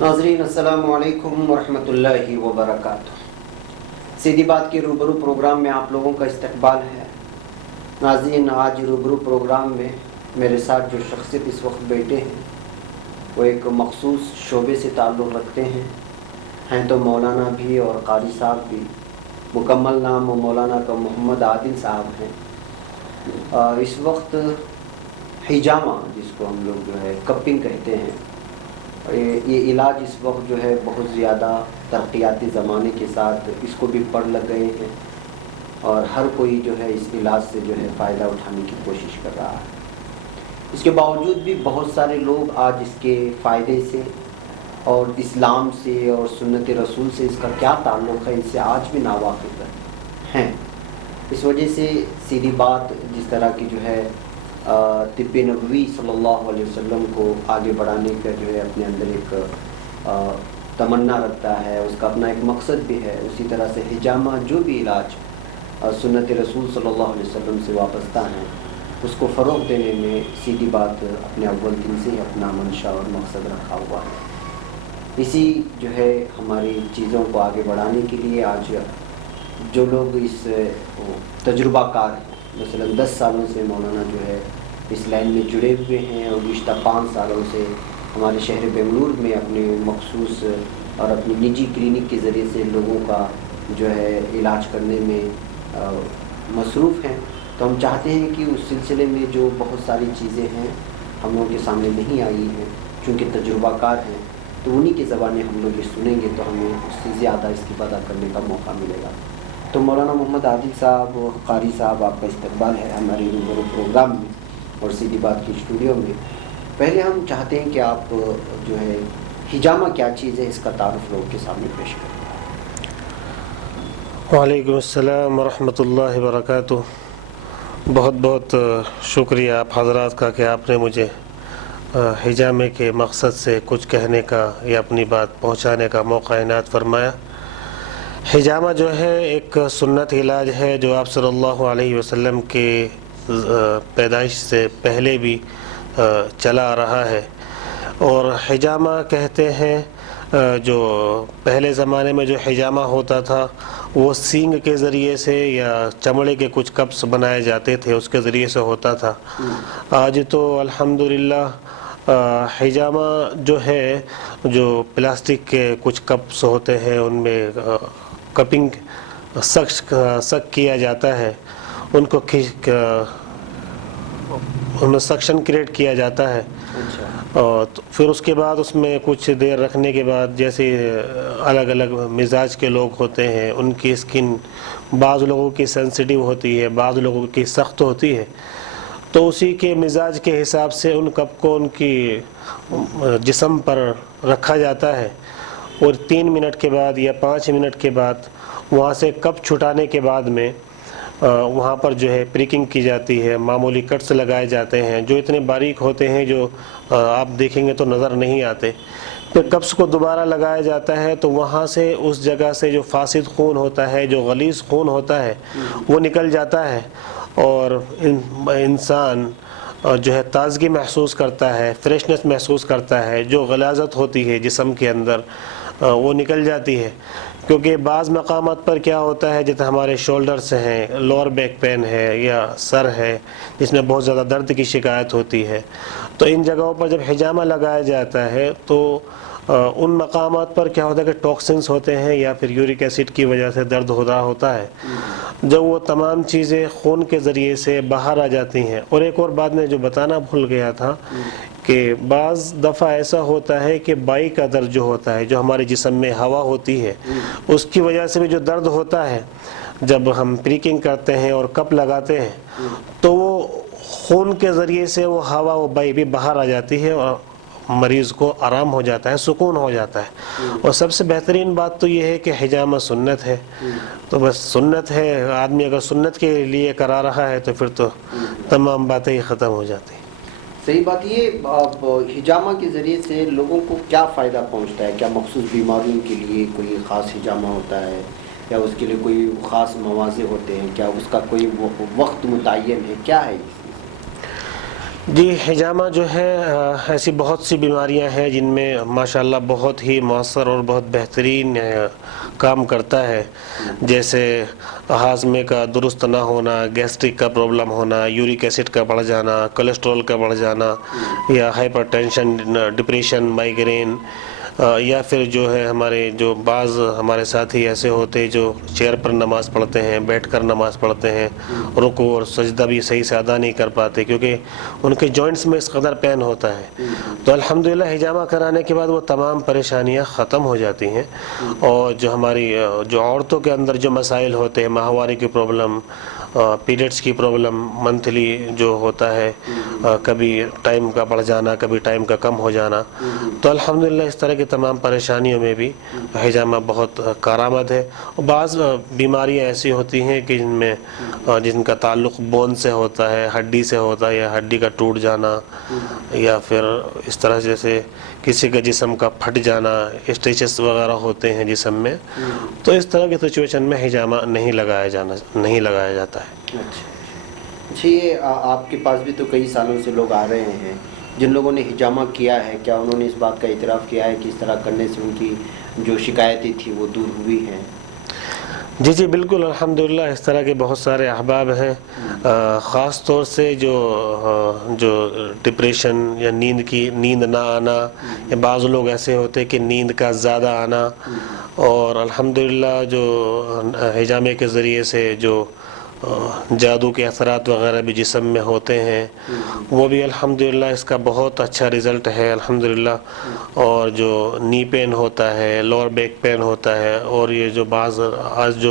ناظرین السلام علیکم ورحمۃ اللہ وبرکاتہ۔ سیدھی بات کے روبرو پروگرام میں آپ لوگوں کا استقبال ہے۔ ناظرین، آج روبرو پروگرام میں میرے ساتھ جو شخصیت اس وقت بیٹھے ہیں وہ ایک مخصوص شعبے سے تعلق رکھتے ہیں تو مولانا بھی اور قاری صاحب بھی۔ مکمل نام مولانا کا محمد عادل صاحب ہیں۔ اس وقت حجامہ، جس کو ہم لوگ جو ہے کپنگ کہتے ہیں، یہ علاج اس وقت جو ہے بہت زیادہ ترقیاتی زمانے کے ساتھ اس کو بھی پڑھ لگ گئے ہیں اور ہر کوئی جو ہے اس علاج سے جو ہے فائدہ اٹھانے کی کوشش کر رہا ہے۔ اس کے باوجود بھی بہت سارے لوگ آج اس کے فائدے سے اور اسلام سے اور سنت رسول سے اس کا کیا تعلق ہے، اس سے آج بھی ناواقف ہیں۔ اس وجہ سے سیدھی بات جس طرح کی جو ہے طب نبوی صلی اللہ علیہ وسلم کو آگے بڑھانے کا جو ہے اپنے اندر ایک تمنا رکھتا ہے، اس کا اپنا ایک مقصد بھی ہے، اسی طرح سے حجامہ جو بھی علاج سنت رسول صلی اللہ علیہ وسلم سے وابستہ ہیں اس کو فروغ دینے میں سیدھی بات اپنے اول دن سے ہی اپنا منشا اور مقصد رکھا ہوا ہے۔ اسی جو ہے ہماری چیزوں کو آگے بڑھانے کے لیے آج جو لوگ اس تجربہ کار ہیں، مثلا 10 سالوں سے مولانا جو ہے اس لائن میں جڑے ہوئے ہیں اور گزشتہ 5 سالوں سے ہمارے شہر بنگلور میں اپنے مخصوص اور اپنی نجی کلینک کے ذریعے سے لوگوں کا جو ہے علاج کرنے میں مصروف ہیں، تو ہم چاہتے ہیں کہ اس سلسلے میں جو بہت ساری چیزیں ہیں ہم لوگوں کے سامنے نہیں آئی ہیں، چونکہ تجربہ کار ہیں تو انہی کی زبانیں ہم لوگ یہ سنیں گے تو ہمیں اس سے زیادہ استفادہ کرنے کا موقع ملے گا۔ تو مولانا محمد عادل صاحب، قاری صاحب، آپ کا استقبال ہے ہمارے روبرو پروگرام میں اور سیدھی بات کی اسٹوڈیو میں۔ پہلے ہم چاہتے ہیں کہ آپ جو ہے حجامہ کیا چیز ہے اس کا تعارف لوگوں کے سامنے پیش کریں۔ وعلیکم السلام ورحمۃ اللہ وبرکاتہ۔ بہت بہت شکریہ آپ حضرات کا کہ آپ نے مجھے حجامے کے مقصد سے کچھ کہنے کا یا اپنی بات پہنچانے کا موقع عنایت فرمایا۔ حجامہ جو ہے ایک سنت علاج ہے جو آپ صلی اللہ علیہ وسلم کے پیدائش سے پہلے بھی چلا آ رہا ہے، اور حجامہ کہتے ہیں جو پہلے زمانے میں جو حجامہ ہوتا تھا وہ سینگ کے ذریعے سے یا چمڑے کے کچھ کپس بنائے جاتے تھے، اس کے ذریعے سے ہوتا تھا۔ آج تو الحمدللہ حجامہ جو ہے جو پلاسٹک کے کچھ کپس ہوتے ہیں ان میں کپنگ سک کیا جاتا ہے، ان کو ان میں سکشن کریٹ کیا جاتا ہے، اور پھر اس کے بعد اس میں کچھ دیر رکھنے کے بعد جیسے الگ الگ مزاج کے لوگ ہوتے ہیں، ان کی اسکن بعض لوگوں کی سینسیٹیو ہوتی ہے، بعض لوگوں کی سخت ہوتی ہے، تو اسی کے مزاج کے حساب سے ان کپ کو ان کی جسم پر رکھا جاتا ہے، اور 3 منٹ کے بعد یا 5 منٹ کے بعد وہاں سے کپ چھٹانے کے بعد میں وہاں پر جو ہے پریکنگ کی جاتی ہے، معمولی کٹس لگائے جاتے ہیں جو اتنے باریک ہوتے ہیں جو آپ دیکھیں گے تو نظر نہیں آتے۔ پھر کپس کو دوبارہ لگایا جاتا ہے تو وہاں سے اس جگہ سے جو فاسد خون ہوتا ہے، جو غلیظ خون ہوتا ہے وہ نکل جاتا ہے، اور انسان جو ہے تازگی محسوس کرتا ہے، فریشنس محسوس کرتا ہے، جو غلاظت ہوتی ہے جسم کے اندر وہ نکل جاتی ہے۔ کیونکہ بعض مقامات پر کیا ہوتا ہے، جیسے ہمارے شولڈرز ہیں، لوور بیک پین ہے یا سر ہے جس میں بہت زیادہ درد کی شکایت ہوتی ہے، تو ان جگہوں پر جب حجامہ لگایا جاتا ہے تو ان مقامات پر کیا ہوتا ہے کہ ٹاکسنس ہوتے ہیں یا پھر یورک ایسڈ کی وجہ سے درد ہو رہا ہوتا ہے، جب وہ تمام چیزیں خون کے ذریعے سے باہر آ جاتی ہیں۔ اور ایک اور بات میں جو بتانا بھول گیا تھا کہ بعض دفعہ ایسا ہوتا ہے کہ بائی کا درد جو ہوتا ہے، جو ہمارے جسم میں ہوا ہوتی ہے، اس کی وجہ سے بھی جو درد ہوتا ہے جب ہم پریکنگ کرتے ہیں اور کپ لگاتے ہیں تو وہ خون کے ذریعے سے وہ ہوا وہ بائی بھی باہر آ جاتی ہے اور مریض کو آرام ہو جاتا ہے، سکون ہو جاتا ہے۔ اور سب سے بہترین بات تو یہ ہے کہ حجامہ سنت ہے، تو بس سنت ہے، آدمی اگر سنت کے لیے کرا رہا ہے تو پھر تو تمام باتیں ہی ختم ہو جاتی ہیں۔ صحیح بات۔ یہ حجامہ کے ذریعے سے لوگوں کو کیا فائدہ پہنچتا ہے؟ کیا مخصوص بیماریوں کے لیے کوئی خاص حجامہ ہوتا ہے یا اس کے لیے کوئی خاص مواضع ہوتے ہیں؟ کیا اس کا کوئی وقت متعین ہے؟ کیا ہے؟ جی حجامہ جو ہے ایسی بہت سی بیماریاں ہیں جن میں ماشاءاللہ بہت ہی مؤثر اور بہت بہترین کام کرتا ہے، جیسے ہاضمے کا درست نہ ہونا، گیسٹرک کا پرابلم ہونا، یورک ایسڈ کا بڑھ جانا، کولیسٹرول کا بڑھ جانا، یا ہائپر ٹینشن، ڈپریشن، مائیگرین، یا پھر جو ہے بعض ہمارے ساتھی ایسے ہوتے جو چیئر پر نماز پڑھتے ہیں، بیٹھ کر نماز پڑھتے ہیں، رکوع اور سجدہ بھی صحیح سے ادا نہیں کر پاتے کیونکہ ان کے جوائنٹس میں اس قدر پین ہوتا ہے۔ تو الحمدللہ حجامہ کرانے کے بعد وہ تمام پریشانیاں ختم ہو جاتی ہیں، اور جو عورتوں کے اندر جو مسائل ہوتے ہیں، ماہواری کی پرابلم، پیریڈز کی پرابلم، منتھلی جو ہوتا ہے کبھی ٹائم کا بڑھ جانا، کبھی ٹائم کا کم ہو جانا، تو الحمدللہ اس طرح کی تمام پریشانیوں میں بھی حجامہ بہت کارآمد ہے۔ اور بعض بیماریاں ایسی ہوتی ہیں کہ جن کا تعلق بون سے ہوتا ہے، ہڈی سے ہوتا ہے، یا ہڈی کا ٹوٹ جانا، یا پھر اس طرح جیسے کسی کا جسم کا پھٹ جانا، اسٹیچز وغیرہ ہوتے ہیں جسم میں، تو اس طرح کی سچویشن میں حجامہ نہیں لگایا جاتا ہے۔ اچھا، یہ آپ کے پاس بھی تو کئی سالوں سے لوگ آ رہے ہیں جن لوگوں نے حجامہ کیا ہے، کیا انہوں نے اس بات کا اعتراف کیا ہے کہ اس طرح کرنے سے ان کی جو شکایتیں تھیں وہ دور ہوئی ہیں؟ جی بالکل، الحمدللہ اس طرح کے بہت سارے احباب ہیں، خاص طور سے جو ڈپریشن یا نیند نہ آنا، یا بعض لوگ ایسے ہوتے کہ نیند کا زیادہ آنا، اور الحمدللہ جو حجامے کے ذریعے سے جو جادو کے اثرات وغیرہ بھی جسم میں ہوتے ہیں، وہ بھی الحمدللہ اس کا بہت اچھا رزلٹ ہے الحمدللہ۔ اور جو نی پین ہوتا ہے، لوور بیک پین ہوتا ہے، اور یہ جو آج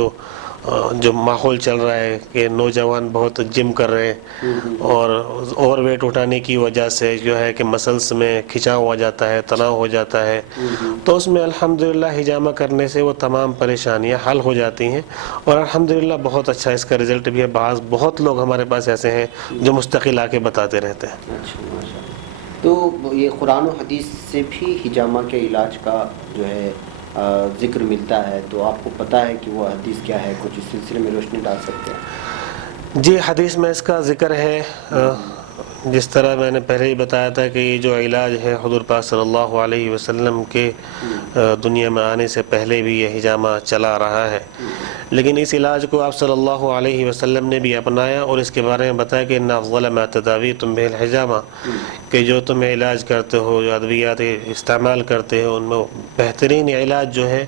جو ماحول چل رہا ہے کہ نوجوان بہت جم کر رہے ہیں، اور اوور ویٹ اٹھانے کی وجہ سے جو ہے کہ مسلس میں کھنچاؤ ہو جاتا ہے، تناؤ ہو جاتا ہے، تو اس میں الحمدللہ حجامہ کرنے سے وہ تمام پریشانیاں حل ہو جاتی ہیں، اور الحمدللہ بہت اچھا اس کا رزلٹ بھی ہے۔ بہت لوگ ہمارے پاس ایسے ہیں جو مستقل آ کے بتاتے رہتے ہیں۔ تو یہ قرآن و حدیث سے بھی حجامہ کے علاج کا جو ہے ذکر ملتا ہے، تو آپ کو پتہ ہے کہ وہ حدیث کیا ہے؟ کچھ اس سلسلے میں روشنی ڈال سکتے ہیں؟ جی حدیث میں اس کا ذکر ہے، جس طرح میں نے پہلے ہی بتایا تھا کہ یہ جو علاج ہے حضور پاک صلی اللہ علیہ وسلم کے دنیا میں آنے سے پہلے بھی یہ حجامہ چلا رہا ہے، لیکن اس علاج کو آپ صلی اللہ علیہ وسلم نے بھی اپنایا، اور اس کے بارے میں بتایا کہ ان افضل ما تداویتم بہ الحجامہ، کہ جو تم علاج کرتے ہو، جو ادویات استعمال کرتے ہو، ان میں بہترین علاج جو ہے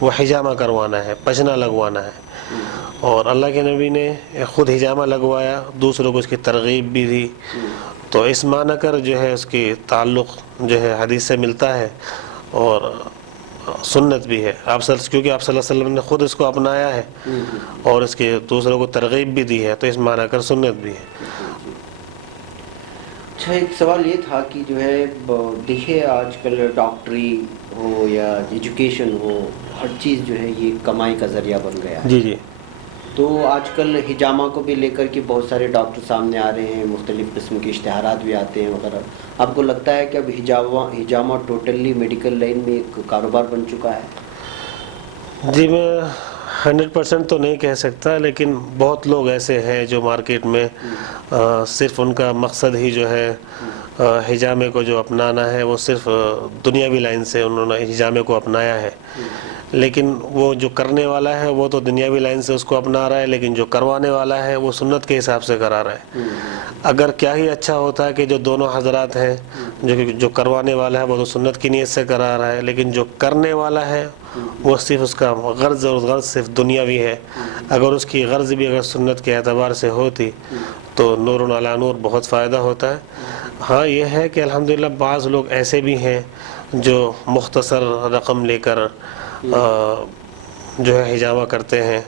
وہ حجامہ کروانا ہے، پچنا لگوانا ہے۔ اور اللہ کے نبی نے خود حجامہ لگوایا، دوسروں کو اس کی ترغیب بھی دی، تو اس معنی کر جو ہے اس کی تعلق جو ہے حدیث سے ملتا ہے، اور سنت بھی ہے، کیونکہ آپ صلی اللہ علیہ وسلم نے خود اس کو اپنایا ہے اور اس کے دوسروں کو ترغیب بھی دی ہے، تو اس معنی کر سنت بھی ہے۔ اچھا، ایک سوال یہ تھا کہ جو ہے دیکھیے آج کل ڈاکٹری ہو یا ایجوکیشن ہو، ہر چیز جو ہے یہ کمائی کا ذریعہ بن گیا ہے۔ جی تو آج کل حجامہ کو بھی لے کر کے بہت سارے ڈاکٹر سامنے آ رہے ہیں، مختلف قسم کے اشتہارات بھی آتے ہیں وغیرہ۔ آپ کو لگتا ہے کہ اب حجامہ ٹوٹلی میڈیکل لائن میں ایک کاروبار بن چکا ہے؟ جی میں 100% تو نہیں کہہ سکتا، لیکن بہت لوگ ایسے ہیں جو مارکیٹ میں صرف ان کا مقصد ہی جو ہے حجامے کو جو اپنانا ہے، وہ صرف دنیاوی لائن سے انہوں نے حجامے کو اپنایا ہے، لیکن وہ جو کرنے والا ہے وہ تو دنیاوی لائن سے اس کو اپنا رہا ہے، لیکن جو کروانے والا ہے وہ سنت کے حساب سے کرا رہا ہے۔ اگر کیا ہی اچھا ہوتا ہے کہ جو دونوں حضرات ہیں، جو کروانے والا ہے وہ تو سنت کی نیت سے کرا رہا ہے، لیکن جو کرنے والا ہے وہ صرف اس کا غرض، اور غرض صرف دنیاوی ہے۔ اگر اس کی غرض بھی اگر سنت کے اعتبار سے ہوتی تو نور علی نور بہت فائدہ ہوتا ہے۔ ہاں یہ ہے کہ الحمدللہ بعض لوگ ایسے بھی ہیں جو مختصر رقم لے کر جو ہے حجامہ کرتے ہیں،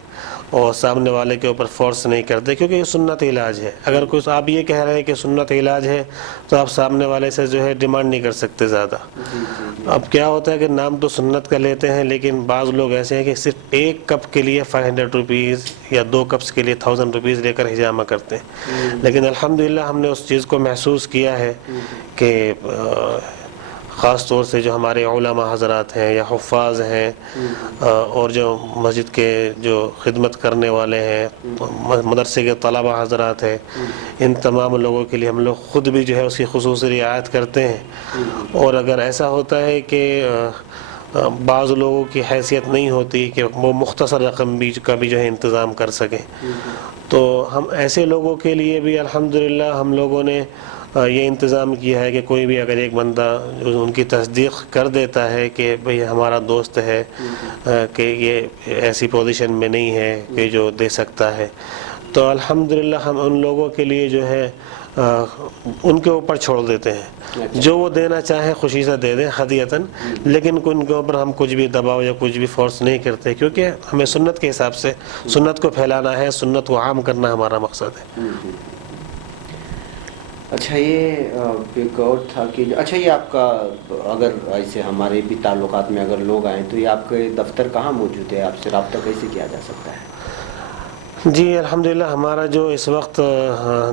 اور سامنے والے کے اوپر فورس نہیں کرتے، کیونکہ یہ سنت علاج ہے۔ اگر کوئی آپ یہ کہہ رہے ہیں کہ سنت علاج ہے تو آپ سامنے والے سے جو ہے ڈیمانڈ نہیں کر سکتے زیادہ۔ اب کیا ہوتا ہے کہ نام تو سنت کا لیتے ہیں، لیکن بعض لوگ ایسے ہیں کہ صرف ایک کپ کے لیے 500 روپیز یا 2 کپس کے لیے 1000 روپیز لے کر حجامہ کرتے ہیں، لیکن الحمدللہ ہم نے اس چیز کو محسوس کیا ہے کہ خاص طور سے جو ہمارے علماء حضرات ہیں یا حفاظ ہیں اور جو مسجد کے جو خدمت کرنے والے ہیں، مدرسے کے طلباء حضرات ہیں، ان تمام لوگوں کے لیے ہم لوگ خود بھی جو ہے اس کی خصوصی رعایت کرتے ہیں۔ اور اگر ایسا ہوتا ہے کہ بعض لوگوں کی حیثیت نہیں ہوتی کہ وہ مختصر رقم کا بھی جو ہے انتظام کر سکیں، تو ہم ایسے لوگوں کے لیے بھی الحمدللہ ہم لوگوں نے یہ انتظام کیا ہے کہ کوئی بھی اگر ایک بندہ ان کی تصدیق کر دیتا ہے کہ بھئی ہمارا دوست ہے کہ یہ ایسی پوزیشن میں نہیں ہے کہ جو دے سکتا ہے، تو الحمدللہ ہم ان لوگوں کے لیے جو ہے ان کے اوپر چھوڑ دیتے ہیں، جو وہ دینا چاہیں خوشی سے دے دیں ہدیتاً، لیکن ان کے اوپر ہم کچھ بھی دباؤ یا کچھ بھی فورس نہیں کرتے، کیونکہ ہمیں سنت کے حساب سے سنت کو پھیلانا ہے، سنت کو عام کرنا ہمارا مقصد ہے۔ اچھا، یہ ایک اور تھا کہ اچھا یہ آپ کا اگر ایسے ہمارے بھی تعلقات میں اگر لوگ آئیں تو یہ آپ کے دفتر کہاں موجود ہے، آپ سے رابطہ کیسے کیا جا سکتا ہے؟ جی الحمدللہ ہمارا جو اس وقت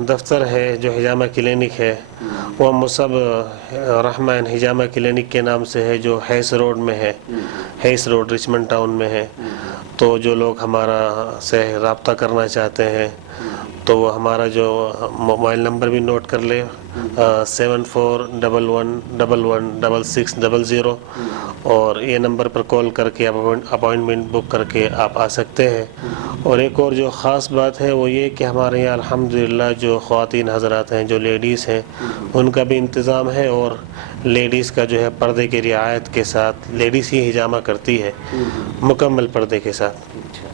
دفتر ہے جو حجامہ کلینک ہے وہ مصعب رحمان حجامہ کلینک کے نام سے ہے، جو ہیس روڈ میں ہے، ہیس روڈ رچمنڈ ٹاؤن میں ہے۔ تو جو لوگ ہمارا سے رابطہ کرنا چاہتے ہیں تو وہ ہمارا جو موبائل نمبر بھی نوٹ کر لے، 7411116600، اور یہ نمبر پر کال کر کے اپائنٹمنٹ بک کر کے آپ آ سکتے ہیں۔ اور ایک اور جو خاص بات ہے وہ یہ کہ ہمارے یہاں الحمدللہ جو خواتین حضرات ہیں، جو لیڈیز ہیں، ان کا بھی انتظام ہے، اور لیڈیز کا جو ہے پردے کی رعایت کے ساتھ لیڈیز ہی حجامہ کرتی ہے مکمل پردے کے ساتھ۔ اچھا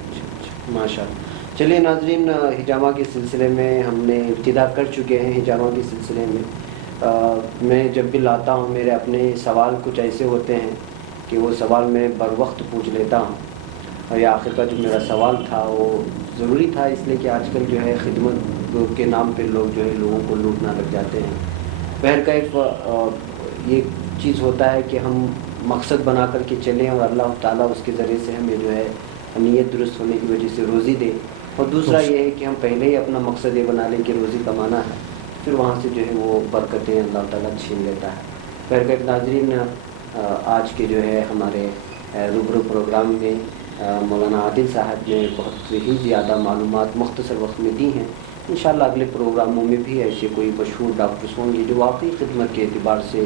ماشاء اللہ۔ چلیے ناظرین، حجامہ کے سلسلے میں ہم نے ابتدا کر چکے ہیں۔ حجامہ کے سلسلے میں میں جب بھی لاتا ہوں میرے اپنے سوال کچھ ایسے ہوتے ہیں کہ وہ سوال میں بر وقت پوچھ لیتا ہوں، اور یہ آخر کا جو میرا سوال تھا وہ ضروری تھا، اس لیے کہ آج کل جو ہے خدمت کے نام پہ لوگ جو ہے لوگوں کو لوٹنا لگ جاتے ہیں۔ بہرکیف یہ چیز ہوتا ہے کہ ہم مقصد بنا کر کے چلیں اور اللہ تعالیٰ اس کے ذریعے سے ہمیں جو ہے نیت درست ہونے کی وجہ سے روزی دے، اور دوسرا یہ ہے کہ ہم پہلے ہی اپنا مقصد یہ بنا لیں کہ روزی کمانا ہے، پھر وہاں سے جو ہے وہ برکتیں اللہ تعالیٰ چھین لیتا ہے۔ بہرکیف ناظرین، آج کے جو ہے ہمارے روبرو پروگرام میں مولانا عادل صاحب نے بہت ہی زیادہ معلومات مختصر وقت میں دی ہیں۔ انشاءاللہ اگلے پروگراموں میں بھی ایسے کوئی مشہور ڈاکٹرس ہوں گے جو واقعی خدمت کے اعتبار سے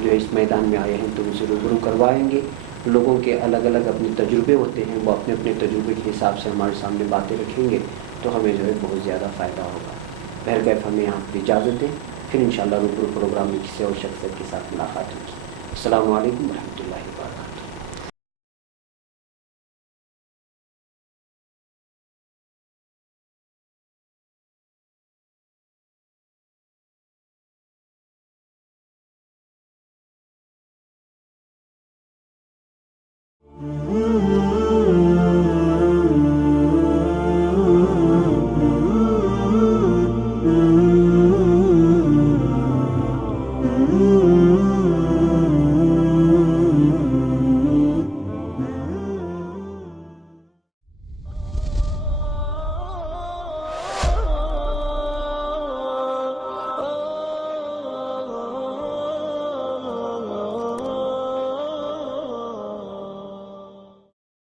جو اس میدان میں آئے ہیں تو ان سے روبرو کروائیں گے۔ لوگوں کے الگ الگ اپنے تجربے ہوتے ہیں، وہ اپنے اپنے تجربے کے حساب سے ہمارے سامنے باتیں رکھیں گے تو ہمیں جو ہے بہت زیادہ فائدہ ہوگا۔ بہرکیف ہمیں یہاں پہ اجازت دیں، پھر انشاءاللہ روبرو پروگرام میں کسی اور شخصیت کے ساتھ ملاقات ہوگی۔ السلام علیکم ورحمۃ اللہ۔